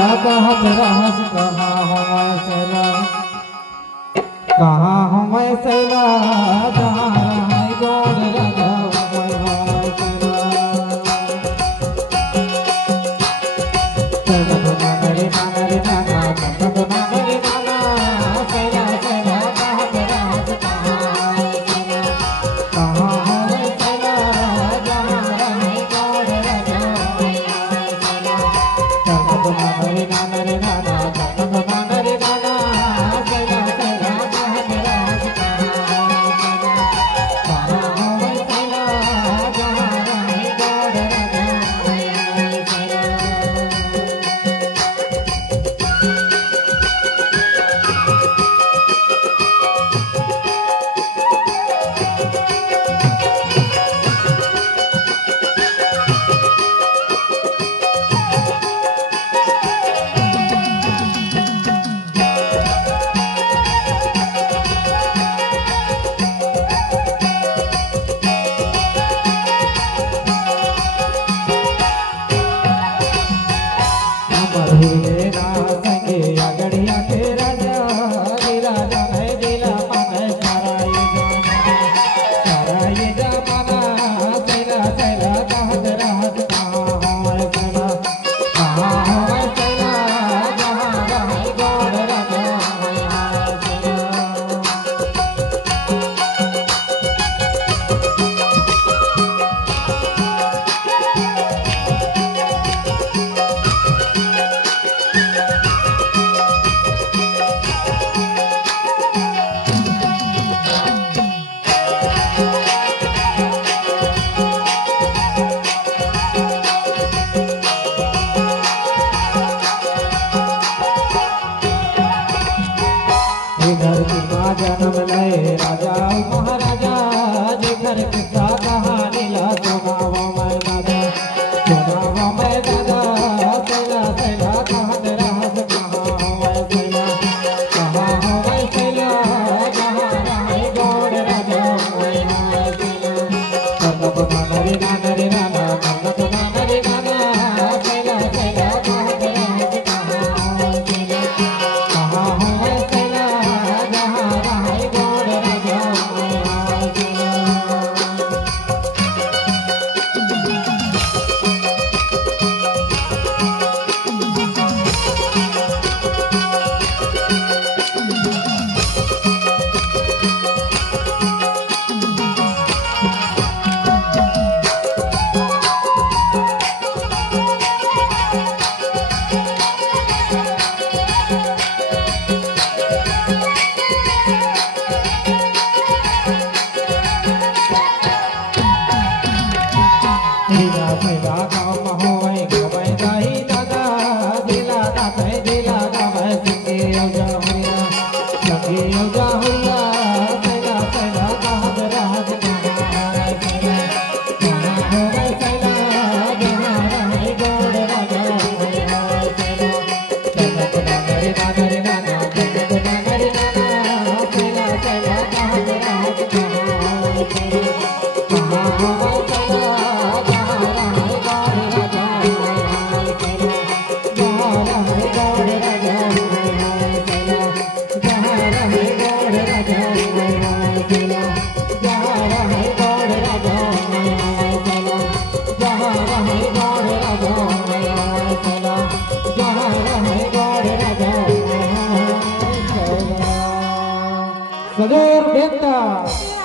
कहत रहस कहाँ हूँ मैं सैला जहाँ रहे गोड़ राजा जन्म लय राजा महाराजा जिधर किस्सा कहानी ला सुनावा मैं दादा सैला सैला कहत रहस कहाँ मैं सैला कहाँ मैं सैला जहाँ रहे गोड़ राजा मैं सैला कन्नप नानरी नानरी नाना कन्नप नानरी नाना सैला सैला कहत रहस कहाँ मैं सैला कहाँ मैं सैला Saudara Benta